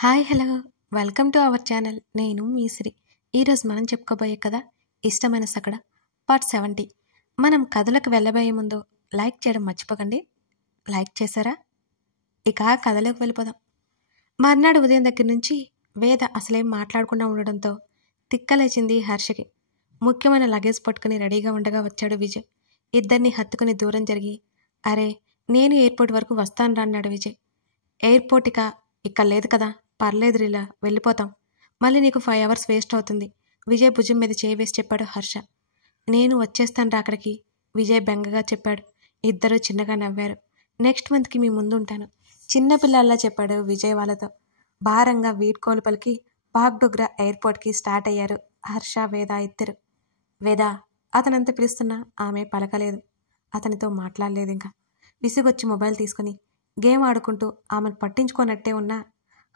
Hi hello welcome to our channel. నేను మీ శ్రీ. ఈరోజు మనం చెప్పుకోబోయే కథ ఇష్టమైన సకడ పార్ట్ 70. మనం కథలకు వెళ్ళబోయే ముందు లైక్ చేయడం మర్చిపోకండి. లైక్ చేశారా? ఇక కథలోకి వెళ్ళిపోదాం. మర్నాడు ఉదయం దగ్గర నుంచి వేద అసలేం మాట్లాడకుండా ఉండడంతో తిక్కలేచింది హర్షకి. ముఖ్యమైన లగేజ్ పట్టుకుని రెడీగా ఉండగా వచ్చాడు విజయ్. ఇద్దరిని హత్తుకుని దూరం జరిగి, అరే నేను ఎయిర్పోర్ట్ వరకు వస్తాను రా అన్నాడు విజయ్. ఎయిర్పోర్ట్ ఇక్కడ లేదు కదా, పర్లేదు రీలా, వెళ్ళిపోతాం. మళ్ళీ నీకు 5 hours వేస్ట్ అవుతుంది. విజయ్ భుజం మీద చేయి వేసి చెప్పాడు హర్ష. నేను వచ్చేస్తాను రా అక్కడికి, విజయ్ బెంగగా చెప్పాడు. ఇద్దరూ చిన్నగా నవ్వారు. నెక్స్ట్ మంత్కి మీ ముందు ఉంటాను, చిన్నపిల్లల్లా చెప్పాడు విజయ్ వాళ్ళతో. భారంగా వీడ్కోలు పలికి బాగ్డోగ్రా ఎయిర్పోర్ట్కి స్టార్ట్ అయ్యారు హర్ష, వేద ఇద్దరు. వేద అతనంత పిలుస్తున్నా ఆమె పలకలేదు. అతనితో మాట్లాడలేదు. ఇంకా విసుగొచ్చి మొబైల్ తీసుకుని గేమ్ ఆడుకుంటూ ఆమెను పట్టించుకోనట్టే ఉన్న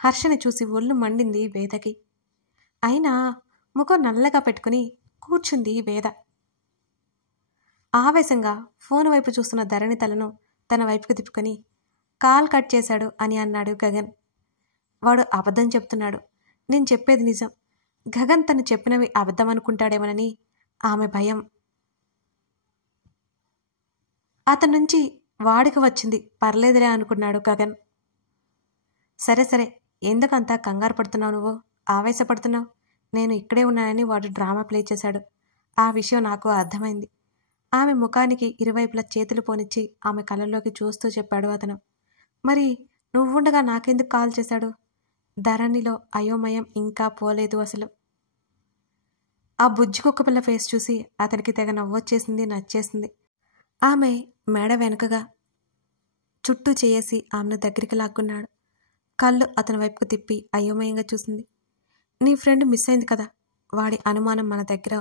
హర్షని చూసి ఒళ్ళు మండింది వేదకి. అయినా ముఖం నల్లగా పెట్టుకుని కూర్చుంది వేద. ఆవేశంగా ఫోన్ వైపు చూస్తున్న ధరణి తలను తన వైపుకు తిప్పుకొని కాల్ కట్ చేశాడు అని అన్నాడు గగన్. వాడు అబద్ధం చెప్తున్నాడు, నేను చెప్పేది నిజం. గగన్ తను చెప్పినవి అబద్ధం అనుకుంటాడేమోనని ఆమె భయం. అతని నుంచి వాడికి వచ్చింది, పర్లేదులే అనుకున్నాడు గగన్. సరే సరే, ఎందుకంతా కంగారు పడుతున్నావు, నువ్వు ఆవేశపడుతున్నావు? నేను ఇక్కడే ఉన్నానని వాడు డ్రామా ప్లే చేశాడు. ఆ విషయం నాకు అర్థమైంది. ఆమె ముఖానికి ఇరువైపులా చేతులు పోనిచ్చి ఆమె కళ్ళల్లోకి చూస్తూ చెప్పాడు అతను. మరి నువ్వుండగా నాకెందుకు కాల్ చేశాడు? ధరణిలో అయోమయం ఇంకా పోలేదు అసలు. ఆ బుజ్జి కుక్క పిల్ల ఫేస్ చూసి అతనికి తెగ నవ్వొచ్చేసింది, నచ్చేసింది. ఆమె మెడ వెనుకగా చుట్టూ చేసి ఆమెను దగ్గరికి లాక్కున్నాడు. కళ్ళు అతని వైపుకు తిప్పి అయోమయంగా చూసింది. నీ ఫ్రెండ్ మిస్ అయింది కదా, వాడి అనుమానం మన దగ్గర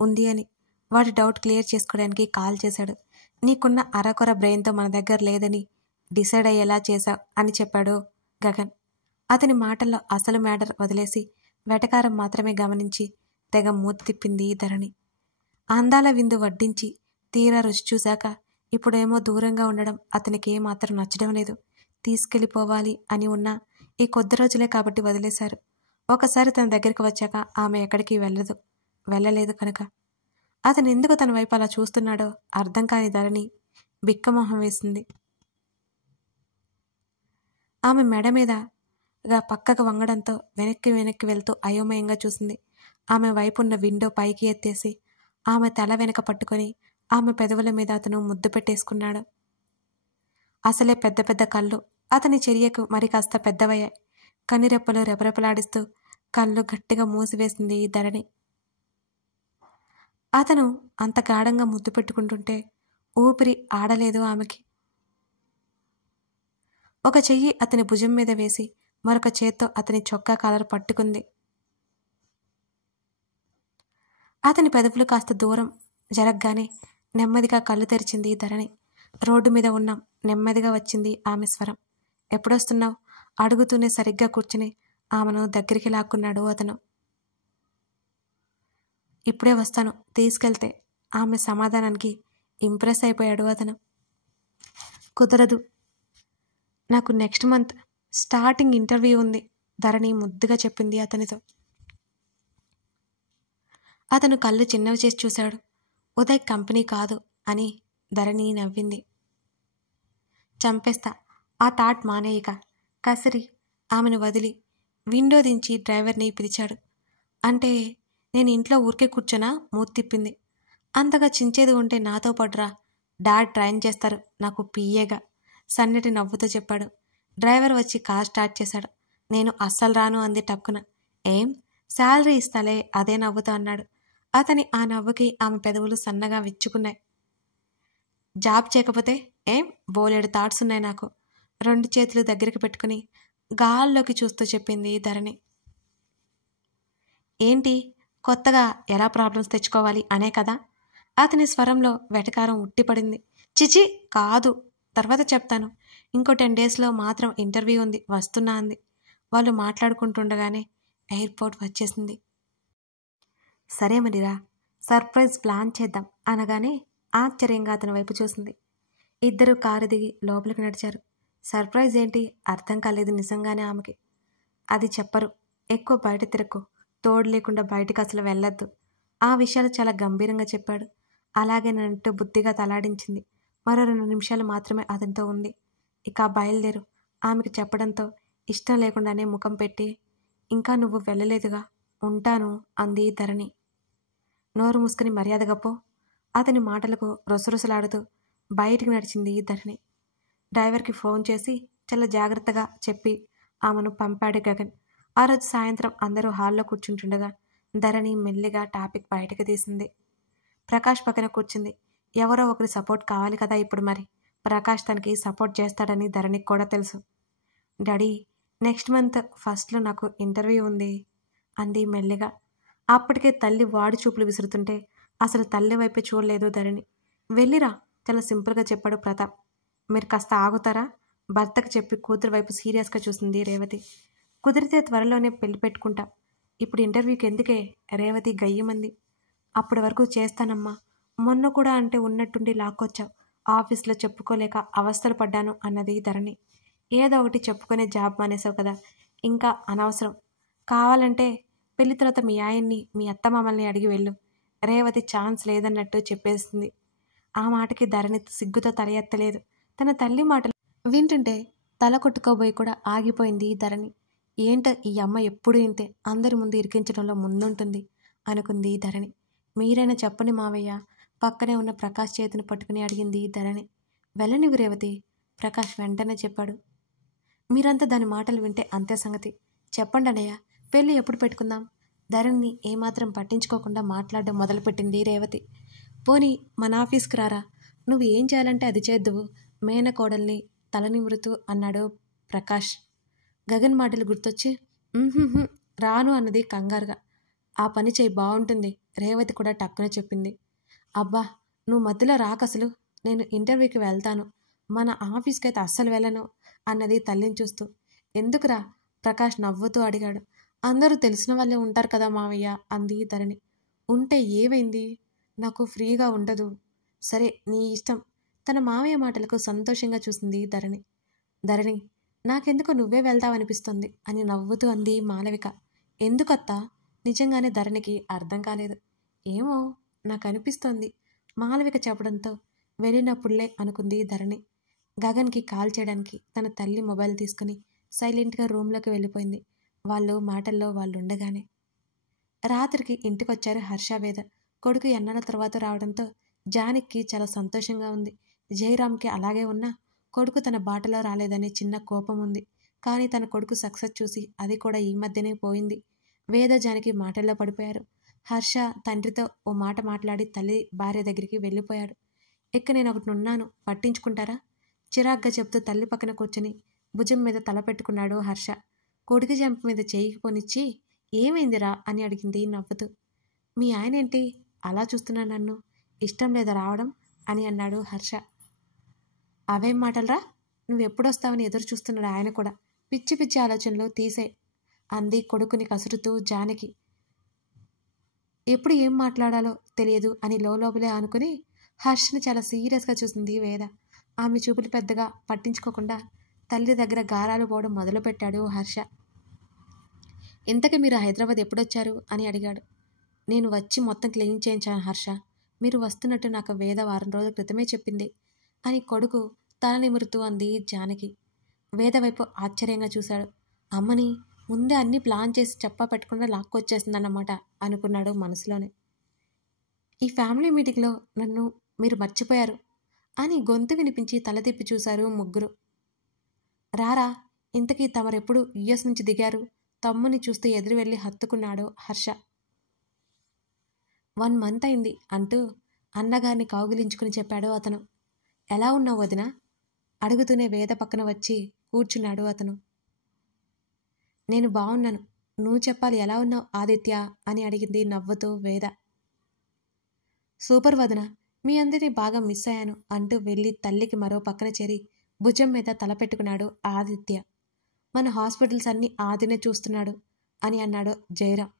ఉంది అని, వాడి డౌట్ క్లియర్ చేసుకోవడానికి కాల్ చేశాడు. నీకున్న అరకొర బ్రెయిన్తో మన దగ్గర లేదని డిసైడ్ అయ్యేలా చేశావు అని చెప్పాడు గగన్. అతని మాటల్లో అసలు మ్యాటర్ వదిలేసి వెటకారం మాత్రమే గమనించి తెగ మూతి తిప్పింది ధరణి. అందాల విందు వడ్డించి తీరా రుచి చూశాక ఇప్పుడేమో దూరంగా ఉండడం అతనికి ఏమాత్రం నచ్చడం లేదు. తీసుకెళ్ళిపోవాలి అని ఉన్నా ఈ కొద్ది రోజులే కాబట్టి వదిలేశారు. ఒకసారి తన దగ్గరికి వచ్చాక ఆమె ఎక్కడికి వెళ్ళలేదు కనుక అతను ఎందుకు తన వైపు అలా చూస్తున్నాడో అర్థం కాని ధరణి బిక్కమొహం వేసింది. ఆమె మెడ మీదగా పక్కకు వంగడంతో వెనక్కి వెళ్తూ అయోమయంగా చూసింది. ఆమె వైపున్న విండో పైకి ఎత్తేసి ఆమె తల వెనక పట్టుకొని ఆమె పెదవుల మీద అతను ముద్దు పెట్టేసుకున్నాడు. అసలే పెద్ద పెద్ద కళ్ళు అతని చర్యకు మరి కాస్త పెద్దవయ్యాయి. కన్నిరెప్పలు రెపరెపలాడిస్తూ కళ్ళు గట్టిగా మూసివేసింది ధరణి. అతను అంత గాఢంగా ముద్దు పెట్టుకుంటుంటే ఊపిరి ఆడలేదు ఆమెకి. ఒక చెయ్యి అతని భుజం మీద వేసి మరొక చేత్తో అతని చొక్కా కాలర్ పట్టుకుంది. అతని పెదవులు కాస్త దూరం జరగగానే నెమ్మదిగా కళ్ళు తెరిచింది ధరణి. రోడ్డు మీద ఉన్నాం, నెమ్మదిగా వచ్చింది ఆమె స్వరం. ఎప్పుడొస్తున్నావు అడుగుతూనే సరిగ్గా కూర్చుని ఆమెను దగ్గరికి లాక్కున్నాడు అతను. ఇప్పుడే వస్తాను, తీసుకెళ్తే. ఆమె సమాధానానికి ఇంప్రెస్ అయిపోయాడు అతను. కుదరదు, నాకు నెక్స్ట్ మంత్ స్టార్టింగ్ ఇంటర్వ్యూ ఉంది, ధరణి ముద్దుగా చెప్పింది అతనితో. అతను కళ్ళు చిన్నవి చేసి చూశాడు. ఉదయ్ కంపెనీ కాదు అని ధరణి నవ్వింది. చంపేస్తా, ఆ థాట్ మానేయిక. కసిరి ఆమెను వదిలి విండో దించి డ్రైవర్ని పిలిచాడు. అంటే నేను ఇంట్లో ఊరికే కూర్చొనా? మూతి తిప్పింది. అంతగా చించేది ఉంటే నాతో పడురా, డాడ్ ట్రైన్ చేస్తారు నాకు పిఏగా, సన్నటి నవ్వుతో చెప్పాడు. డ్రైవర్ వచ్చి కార్ స్టార్ట్ చేశాడు. నేను అస్సలు రాను అంది టక్కున. ఏం, శాలరీ ఇస్తాలే, అదే నవ్వుతో అన్నాడు. అతని ఆ నవ్వుకి ఆమె పెదవులు సన్నగా విచ్చుకున్నాయి. జాబ్ చేయకపోతే ఏం, బోలెడు థాట్స్ ఉన్నాయి నాకు, 2 చేతులు దగ్గరికి పెట్టుకుని గాల్లోకి చూస్తూ చెప్పింది ధరణి. ఏంటి కొత్తగా ఎలా ప్రాబ్లమ్స్ తెచ్చుకోవాలి అనే కదా? అతని స్వరంలో వెటకారం ఉట్టిపడింది. చిచి కాదు, తర్వాత చెప్తాను. ఇంకో 10 daysలో మాత్రం ఇంటర్వ్యూ ఉంది, వస్తున్నా అంది. వాళ్ళు మాట్లాడుకుంటుండగానే ఎయిర్పోర్ట్ వచ్చేసింది. సరే మరిరా, సర్ప్రైజ్ ప్లాన్ చేద్దాం అనగానే ఆశ్చర్యంగా అతని వైపు చూసింది. ఇద్దరు కారు దిగి లోపలికి నడిచారు. సర్ప్రైజ్ ఏంటి అర్థం కాలేదు నిజంగానే ఆమెకి. అది చెప్పరు. ఎక్కువ బయట తిరక్కు. తోడు లేకుండా బయటికి అసలు వెళ్ళొద్దు. ఆ విషయాలు చాలా గంభీరంగా చెప్పాడు. అలాగేనంటూ బుద్ధిగా తలాడించింది. మరో 2 నిమిషాలు మాత్రమే అతనితో ఉంది. ఇక బయలుదేరు ఆమెకు చెప్పడంతో ఇష్టం లేకుండానే ముఖం పెట్టి, ఇంకా నువ్వు వెళ్ళలేదుగా, ఉంటాను అంది ధరణి. నోరు మూసుకుని మర్యాదగా పో. అతని మాటలకు రొసరొసలాడుతూ బయటికి నడిచింది ధరణి. డ్రైవర్కి ఫోన్ చేసి చాలా జాగ్రత్తగా చెప్పి ఆమెను పంపాడు గగన్. ఆ రోజు సాయంత్రం అందరూ హాల్లో కూర్చుంటుండగా ధరణి మెల్లిగా టాపిక్ బయటకు తీసింది. ప్రకాష్ పక్కన కూర్చుంది. ఎవరో ఒకరి సపోర్ట్ కావాలి కదా ఇప్పుడు. మరి ప్రకాష్ తనకి సపోర్ట్ చేస్తాడని ధరణికి కూడా తెలుసు. డాడీ, నెక్స్ట్ మంత్ ఫస్ట్లో నాకు ఇంటర్వ్యూ ఉంది అంది మెల్లిగా. అప్పటికే తల్లి వాడి చూపులు విసురుతుంటే అసలు తల్లి వైపే చూడలేదు ధరణి. వెళ్ళిరా, చాలా సింపుల్గా చెప్పాడు ప్రతాప్. మీరు కాస్త ఆగుతారా? భర్తకు చెప్పి కూతురు వైపు సీరియస్గా చూసింది రేవతి. కుదిరితే త్వరలోనే పెళ్లి పెట్టుకుంటా. ఇప్పుడు ఇంటర్వ్యూకి ఎందుకే? రేవతి గయ్యమంది. అప్పటి వరకు చేస్తానమ్మా. మొన్న కూడా అంటే ఉన్నట్టుండి లాక్కొచ్చావు. ఆఫీస్లో చెప్పుకోలేక అవస్థలు పడ్డాను అన్నది ధరణి. ఏదో ఒకటి చెప్పుకునే జాబ్ మానేసావు కదా, ఇంకా అనవసరం. కావాలంటే పెళ్లి తర్వాత మీ ఆయన్ని, మీ అత్తమామల్ని అడిగి వెళ్ళు. రేవతి ఛాన్స్ లేదన్నట్టు చెప్పేసింది. ఆ మాటకి ధరణి సిగ్గుతో తల ఎత్తలేదు. తన తల్లి మాటలు వింటుంటే తల కొట్టుకోబోయి కూడా ఆగిపోయింది ధరణి. ఏంటో ఈ అమ్మ ఎప్పుడూ ఇంతే, అందరి ముందు ఇరికించడంలో ముందుంటుంది అనుకుంది ధరణి. మీరైనా చెప్పండి మావయ్య, పక్కనే ఉన్న ప్రకాష్ చేతిని పట్టుకుని అడిగింది ధరణి. వెళ్ళనివ్వు రేవతి, ప్రకాష్ వెంటనే చెప్పాడు. మీరంతా దాని మాటలు వింటే అంతే సంగతి. చెప్పండి అన్నయ్య, పెళ్ళి ఎప్పుడు పెట్టుకుందాం? ధరణిని ఏమాత్రం పట్టించుకోకుండా మాట్లాడడం మొదలుపెట్టింది రేవతి. పోనీ మన ఆఫీస్కి రారా, నువ్వు ఏం చేయాలంటే అది చేద్దువు, మేనకోడల్ని తలనిమురుతూ అన్నాడు ప్రకాష్. గగన్ మాటలు గుర్తొచ్చి రాను అన్నది కంగారుగా. ఆ పని చేయి, బాగుంటుంది. రేవతి కూడా టక్కున చెప్పింది. అబ్బా, నువ్వు మధ్యలో రాకసలు, నేను ఇంటర్వ్యూకి వెళ్తాను, మన ఆఫీస్కి అయితే అస్సలు వెళ్ళను అన్నది తల్లిని చూస్తూ. ఎందుకురా? ప్రకాష్ నవ్వుతూ అడిగాడు. అందరూ తెలిసిన వాళ్ళే ఉంటారు కదా మావయ్య అంది ధరణి. ఉంటే ఏమైంది? నాకు ఫ్రీగా ఉండదు. సరే నీ ఇష్టం. తన మావయ్య మాటలకు సంతోషంగా చూసింది ధరణి. ధరణి, నాకెందుకు నువ్వే వెళ్తావనిపిస్తుంది అని నవ్వుతూ అంది మాలవిక. ఎందుకత్తా? నిజంగానే ధరణికి అర్థం కాలేదు. ఏమో నాకు అనిపిస్తోంది మాలవిక చెప్పడంతో వెళ్ళినప్పుడులే అనుకుంది ధరణి. గగన్కి కాల్ చేయడానికి తన తల్లి మొబైల్ తీసుకుని సైలెంట్గా రూమ్లోకి వెళ్ళిపోయింది. వాళ్ళు మాటల్లో వాళ్ళు ఉండగానే రాత్రికి ఇంటికొచ్చారు హర్ష, వేద. కొడుకు ఎన్నాళ్ళ తర్వాత రావడంతో జానకి చాలా సంతోషంగా ఉంది. జయరామ్కి అలాగే ఉన్నా కొడుకు తన బాటలో రాలేదనే చిన్న కోపం ఉంది. కానీ తన కొడుకు సక్సెస్ చూసి అది కూడా ఈ మధ్యనే పోయింది. వేద జానకి మాటల్లో పడిపోయారు. హర్ష తండ్రితో ఓ మాట మాట్లాడి తల్లి భార్య దగ్గరికి వెళ్ళిపోయాడు. ఇక నేను ఒకటి ఉన్నాను, పట్టించుకుంటారా? చిరాగ్గా చెప్తూ తల్లి పక్కన కూర్చొని భుజం మీద తల పెట్టుకున్నాడు హర్ష. కొడుకు జంప మీద చేయికి పోనిచ్చి ఏమైందిరా అని అడిగింది నవ్వుతూ. మీ ఆయన ఏంటి అలా చూస్తున్నా నన్ను? ఇష్టం లేదా రావడం అని అన్నాడు హర్ష. అవేం మాటలరా? నువ్వెప్పుడొస్తావని ఎదురు చూస్తున్నాడు ఆయన కూడా. పిచ్చి పిచ్చి ఆలోచనలు తీసే అంది కొడుకుని కసురుతూ జానకి. ఎప్పుడు ఏం మాట్లాడాలో తెలియదు అని లోపలే అనుకుని హర్షని చాలా సీరియస్గా చూసింది వేద. ఆమె చూపులు పెద్దగా పట్టించుకోకుండా తల్లి దగ్గర గారాలు పోవడం మొదలుపెట్టాడు హర్ష. ఇంతకీ మీరు హైదరాబాద్ ఎప్పుడొచ్చారు అని అడిగాడు. నేను వచ్చి మొత్తం క్లీన్ చేయించాను హర్ష. మీరు వస్తున్నట్టు నాకు వేద వారం రోజుల క్రితమే చెప్పింది అని కొడుకు తల నిమురుతూ అంది జానకి. వేద వైపు ఆశ్చర్యంగా చూశాడు. అమ్మని ముందే అన్నీ ప్లాన్ చేసి చెప్పా పెట్టకుండా లాక్కొచ్చేసిందన్నమాట అనుకున్నాడు మనసులోనే. ఈ ఫ్యామిలీ మీటింగ్లో నన్ను మీరు మర్చిపోయారు అని గొంతు వినిపించి తల తిప్పి చూశారు ముగ్గురు. రారా, ఇంతకీ తమరెప్పుడు యుఎస్ నుంచి దిగారు? తమ్ముని చూస్తూ ఎదురు వెళ్ళి హత్తుకున్నాడు హర్ష. 1 మంత్ అయింది అంటూ అన్నగారిని కౌగిలించుకుని చెప్పాడు అతను. ఎలా ఉన్నావు వదిన అడుగుతూనే వేద పక్కన వచ్చి కూర్చున్నాడు అతను. నేను బాగున్నాను, నువ్వు చెప్పాలి, ఎలా ఉన్నావు ఆదిత్య అని అడిగింది నవ్వుతూ వేద. సూపర్ వదిన, మీ అందరినీ బాగా మిస్ అయ్యాను అంటూ వెళ్ళి తల్లికి మరో పక్కన చేరి భుజం మీద తల పెట్టుకున్నాడు ఆదిత్య. మన హాస్పిటల్స్ అన్నీ ఆదినే చూస్తున్నాడు అని అన్నాడు జయరాం.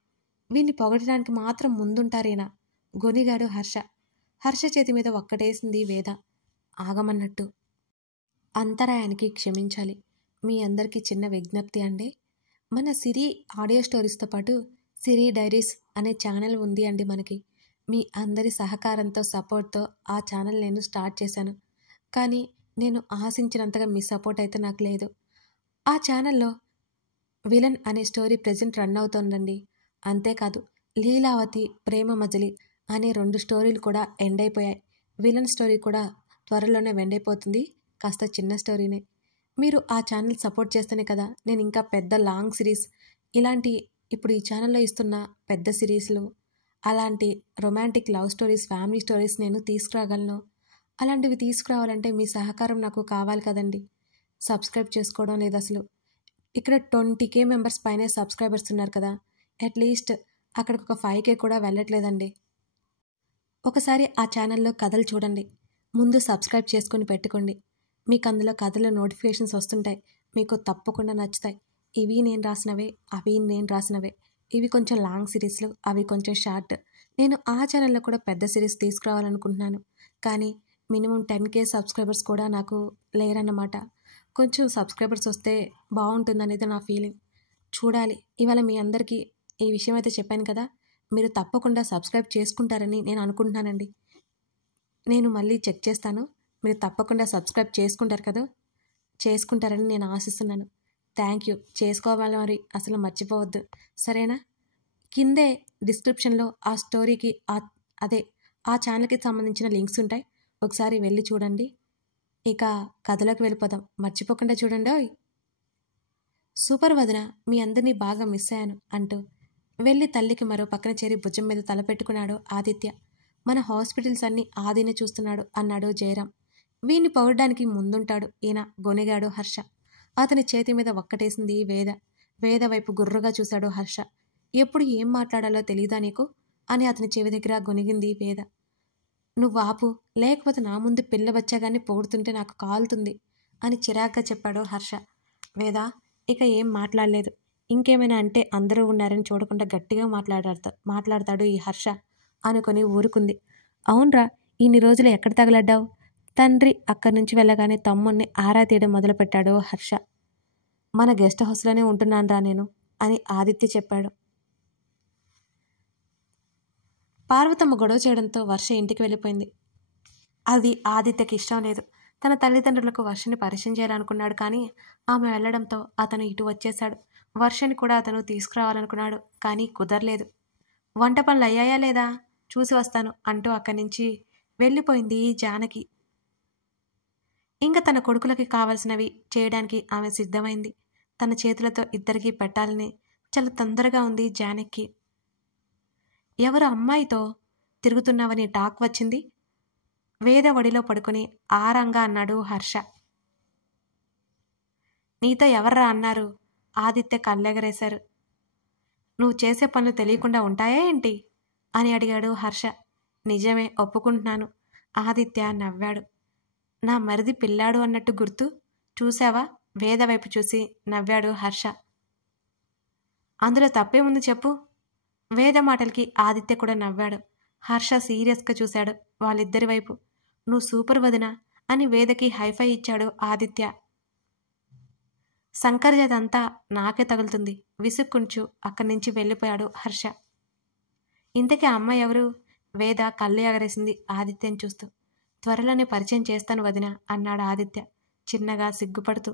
వీన్ని పొగడడానికి మాత్రం ముందుంటారేనా గొనిగాడు హర్ష. హర్ష చేతి మీద ఒక్కటేసింది వేద ఆగమన్నట్టు. అంతరాయానికి క్షమించాలి. మీ అందరికీ చిన్న విజ్ఞప్తి అండి. మన సిరి ఆడియో స్టోరీస్తో పాటు సిరి డైరీస్ అనే ఛానల్ ఉంది అండి మనకి. మీ అందరి సహకారంతో, సపోర్ట్తో ఆ ఛానల్ నేను స్టార్ట్ చేశాను. కానీ నేను ఆశించినంతగా మీ సపోర్ట్ అయితే నాకు లేదు. ఆ ఛానల్లో విలన్ అనే స్టోరీ ప్రెజెంట్ రన్ అవుతోందండి. అంతేకాదు లీలావతి, ప్రేమ మజిలీ అనే 2 స్టోరీలు కూడా ఎండ్ అయిపోయాయి. విలన్ స్టోరీ కూడా త్వరలోనే ఎండ్ అయిపోతుంది. కాస్త చిన్న స్టోరీనే. మీరు ఆ ఛానల్ సపోర్ట్ చేస్తేనే కదా నేను ఇంకా పెద్ద లాంగ్ సిరీస్, ఇలాంటి ఇప్పుడు ఈ ఛానల్లో ఇస్తున్న పెద్ద సిరీస్లు, అలాంటి romantic love stories, family stories నేను తీసుకురాగలను. అలాంటివి తీసుకురావాలంటే మీ సహకారం నాకు కావాలి కదండి. సబ్స్క్రైబ్ చేసుకోవడం లేదు అసలు. ఇక్కడ 20K మెంబర్స్ పైనే సబ్స్క్రైబర్స్ ఉన్నారు కదా. అట్లీస్ట్ అక్కడికి ఒక 5K కూడా వెళ్ళట్లేదండి. ఒకసారి ఆ ఛానల్లో కథలు చూడండి. ముందు సబ్స్క్రైబ్ చేసుకొని పెట్టుకోండి. మీకు అందులో కథల నోటిఫికేషన్స్ వస్తుంటాయి. మీకు తప్పకుండా నచ్చుతాయి. ఇవి నేను రాసినవే, అవి నేను రాసినవే. ఇవి కొంచెం లాంగ్ సిరీస్లు, అవి కొంచెం షార్ట్. నేను ఆ ఛానల్లో కూడా పెద్ద సిరీస్ తీసుకురావాలనుకుంటున్నాను. కానీ మినిమం 10K సబ్స్క్రైబర్స్ కూడా నాకు లేరన్నమాట. కొంచెం సబ్స్క్రైబర్స్ వస్తే బాగుంటుందనేది నా ఫీలింగ్. చూడాలి. ఇవాళ మీ అందరికీ ఈ విషయం అయితే చెప్పాను కదా. మీరు తప్పకుండా సబ్స్క్రైబ్ చేసుకుంటారని నేను అనుకుంటున్నానండి. నేను మళ్ళీ చెక్ చేస్తాను. మీరు తప్పకుండా సబ్స్క్రైబ్ చేసుకుంటారు కదా. చేసుకుంటారని నేను ఆశిస్తున్నాను. Thank you. చేసుకోవాలి మరి, అసలు మర్చిపోవద్దు. సరేనా? కిందే డిస్క్రిప్షన్లో ఆ స్టోరీకి అదే ఆ ఛానల్కి సంబంధించిన లింక్స్ ఉంటాయి. ఒకసారి వెళ్ళి చూడండి. ఇక కథలోకి వెళ్ళిపోదాం. మర్చిపోకుండా చూడండి. ఓయ్ సూపర్ వదిన, మీ అందరినీ బాగా మిస్ అయ్యాను అంటూ వెళ్ళి తల్లికి మరో పక్కన చేరి భుజం మీద తలపెట్టుకున్నాడు ఆదిత్య. మన హాస్పిటల్స్ అన్నీ ఆదినే చూస్తున్నాడు అన్నాడు జయరాం. వీణ్ణి పొగడ్డానికి ముందుంటాడు ఈయన గొనిగాడు హర్ష. అతని చేతి మీద ఒక్కటేసింది వేద. వేద వైపు గుర్రుగా చూశాడు హర్ష. ఎప్పుడు ఏం మాట్లాడాలో తెలీదా నీకు అని అతని చెవి దగ్గర గొనిగింది వేద. నువ్వు ఆపు, లేకపోతే నా ముందు పిల్ల బచ్చాగాన్ని పొగుడుతుంటే నాకు కాలుతుంది అని చిరాగ్గా చెప్పాడు హర్ష. వేద ఇక ఏం మాట్లాడలేదు. ఇంకేమైనా అంటే అందరూ ఉన్నారని చూడకుండా గట్టిగా మాట్లాడతాడు ఈ హర్ష అనుకొని ఊరుకుంది. అవునరా, ఇన్ని రోజులు ఎక్కడ తగలడ్డావు? తండ్రి అక్కడి నుంచి వెళ్ళగానే తమ్ముణ్ణి ఆరా తీయడం మొదలుపెట్టాడు హర్ష. మన గెస్ట్ హౌస్లోనే ఉంటున్నానురా నేను అని ఆదిత్య చెప్పాడు. పార్వతమ్మ గొడవ చేయడంతో వర్ష ఇంటికి వెళ్ళిపోయింది. అది ఆదిత్యకి ఇష్టం లేదు. తన తల్లిదండ్రులకు వర్షని పరిచయం చేయాలనుకున్నాడు. కానీ ఆమె వెళ్లడంతో అతను ఇటు వచ్చేశాడు. వర్షని కూడా అతను తీసుకురావాలనుకున్నాడు. కానీ కుదరలేదు. వంట పనులు అయ్యాయా లేదా చూసి వస్తాను అంటూ అక్కడి నుంచి వెళ్ళిపోయింది జానకి. ఇంకా తన కొడుకులకి కావలసినవి చేయడానికి ఆమె సిద్ధమైంది. తన చేతులతో ఇద్దరికీ పెట్టాలని చాలా తొందరగా ఉంది జానకి. ఎవరు అమ్మాయితో తిరుగుతున్నావని టాక్ వచ్చింది. వేద వడిలో పడుకుని ఆరంగా అన్నాడు హర్ష. నీతో ఎవర్రా అన్నారు? ఆదిత్య కళ్ళెగరేశారు. నువ్వు చేసే పనులు తెలియకుండా ఉంటాయా ఏంటి అని అడిగాడు హర్ష. నిజమే, ఒప్పుకుంటున్నాను. ఆదిత్య నవ్వాడు. నా మరిది పిల్లాడు అన్నట్టు గుర్తు. చూసావా? వేద వైపు చూసి నవ్వాడు హర్ష. అందులో తప్పేముంది చెప్పు. వేద మాటలకి ఆదిత్య కూడా నవ్వాడు. హర్ష సీరియస్గా చూశాడు వాళ్ళిద్దరి వైపు. నువ్వు సూపర్ వదినా అని వేదకి హైఫై ఇచ్చాడు ఆదిత్య. సంకర్జదంతా నాకే తగులుతుంది విసుక్కుంటూ అక్కడి నుంచి వెళ్ళిపోయాడు హర్ష. ఇంతకీ అమ్మ ఎవరు? వేద కళ్ళు ఎగరేసింది ఆదిత్యని చూస్తూ. త్వరలోనే పరిచయం చేస్తాను వదిన అన్నాడు ఆదిత్య చిన్నగా సిగ్గుపడుతూ.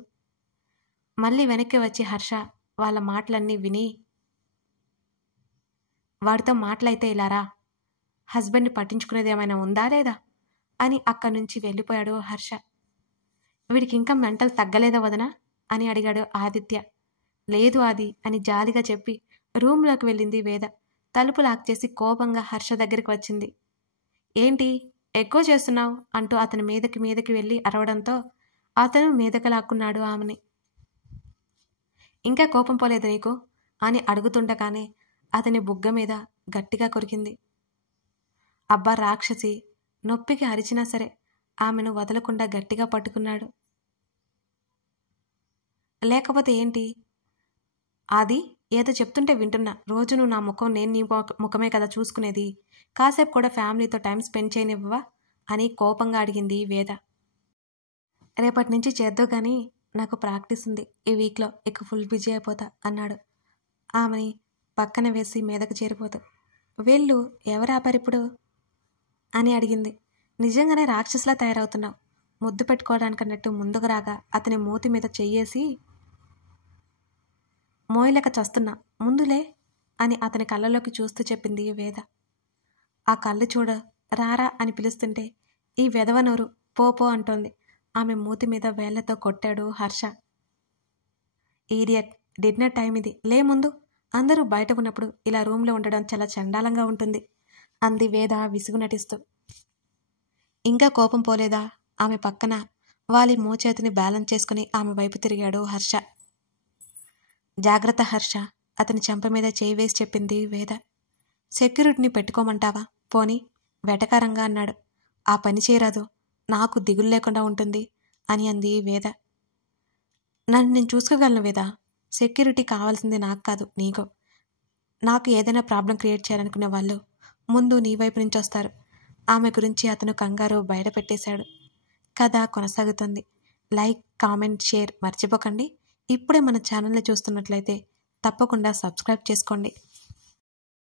మళ్ళీ వెనక్కి వచ్చి హర్ష వాళ్ళ మాటలన్నీ విని, వాడితో మాటలైతే ఇలారా, హస్బెండ్ని పట్టించుకునేది ఏమైనా ఉందా లేదా అని అక్కడి నుంచి వెళ్ళిపోయాడు హర్ష. వీడికి ఇంకా మెంటల్ తగ్గలేదా వదనా అని అడిగాడు ఆదిత్య. లేదు ఆది అని జాలిగా చెప్పి రూమ్లోకి వెళ్ళింది వేద. తలుపు లాక్ చేసి కోపంగా హర్ష దగ్గరికి వచ్చింది. ఏంటి ఎక్కువ చేస్తున్నావు అంటూ అతని మీదకి వెళ్ళి అరవడంతో అతను మీదకి లాక్కున్నాడు ఆమెని. ఇంకా కోపం పోలేదు నీకు అని అడుగుతుండగానే అతని బుగ్గ మీద గట్టిగా కొరికింది. అబ్బా రాక్షసి, నొప్పికి అరిచినా సరే ఆమెను వదలకుండా గట్టిగా పట్టుకున్నాడు. లేకపోతే ఏంటి ఆది, ఏదో చెప్తుంటే వింటున్నా. రోజు నువ్వు నా ముఖం, నేను నీ ముఖమే కదా చూసుకునేది. కాసేపు కూడా ఫ్యామిలీతో టైం స్పెండ్ చేయనివ్వవా అని కోపంగా అడిగింది వేద. రేపటి నుంచి చేద్దావు కానీ నాకు ప్రాక్టీస్ ఉంది, ఈ వీక్లో ఇక ఫుల్ బిజీ అయిపోతా అన్నాడు ఆమెని పక్కన వేసి మీదకు చేరిపోతూ. వీళ్ళు ఎవరు ఆపారిప్పుడు అని అడిగింది. నిజంగానే రాక్షసులా తయారవుతున్నావు, ముద్దు పెట్టుకోవడానికన్నట్టు ముందుకు రాగా అతని మూతి మీద చెయ్యేసి మోయలేక చస్తున్నా, ముందులే అని అతని కళ్ళలోకి చూస్తూ చెప్పింది వేద. ఆ కళ్ళు చూడ రారా అని పిలుస్తుంటే ఈ వెధవనోరు పో అంటోంది. ఆమె మూతి మీద వేళ్లతో కొట్టాడు హర్ష. ఈడియట్, డిన్నర్ టైం ఇది, లే ముందు. అందరూ బయట ఉన్నప్పుడు ఇలా రూమ్లో ఉండడం చాలా చండాలంగా ఉంటుంది అంది వేద విసుగు నటిస్తూ. ఇంకా కోపం పోలేదా? ఆమె పక్కన వాలి మోచేతిని బ్యాలెన్స్ చేసుకుని ఆమె వైపు తిరిగాడు హర్ష. జాగ్రత్త హర్ష, అతని చెంప మీద చేయి వేసి చెప్పింది వేద. సెక్యూరిటీని పెట్టుకోమంటావా? పోనీ వెటకారంగా అన్నాడు. ఆ పని చేయరాదు, నాకు దిగులు లేకుండా ఉంటుంది అని అంది వేద. నన్ను నేను చూసుకోగలను వేద, సెక్యూరిటీ కావాల్సింది నాకు కాదు నీకు. నాకు ఏదైనా ప్రాబ్లం క్రియేట్ చేయాలనుకునే వాళ్ళు ముందు నీ వైపు నుంచి వస్తారు. ఆమె గురించి అతను కంగారు బయట పెట్టేశాడు. కథ కొనసాగుతుంది. లైక్, కామెంట్, షేర్ మర్చిపోకండి. ఇప్పుడే మన ఛానల్ని చూస్తున్నట్లయితే తప్పకుండా సబ్స్క్రైబ్ చేసుకోండి.